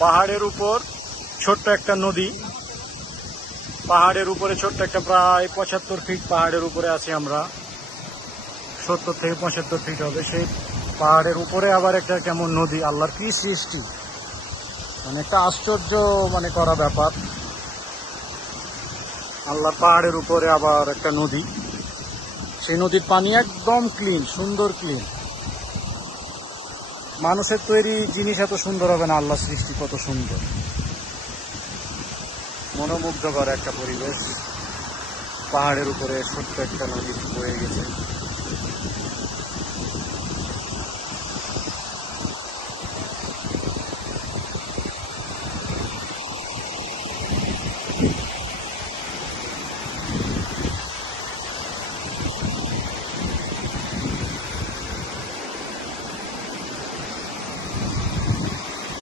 পাহাড়ের উপর ছোট্ট একটা নদী, পাহাড়ের উপরে ছোট্ট একটা প্রায় 75 ফিট পাহাড়ের উপরে আছি আমরা, 70 থেকে 75 ফিট হবে। সেই পাহাড়ের উপরে আবার একটা কেমন নদী, আল্লাহর কি সৃষ্টি, মানে একটা আশ্চর্য মানে করা ব্যাপার। আল্লাহর পাহাড়ের উপরে আবার একটা নদী, সেই নদীর পানি একদম ক্লিন, সুন্দর ক্লিন। মানুষের তৈরি জিনিস এত সুন্দর হবে না, আল্লাহর সৃষ্টি কত সুন্দর, মনোমুগ্ধকর একটা পরিবেশ। পাহাড়ের উপরে ছোট্ট একটা নদী বয়ে গেছে।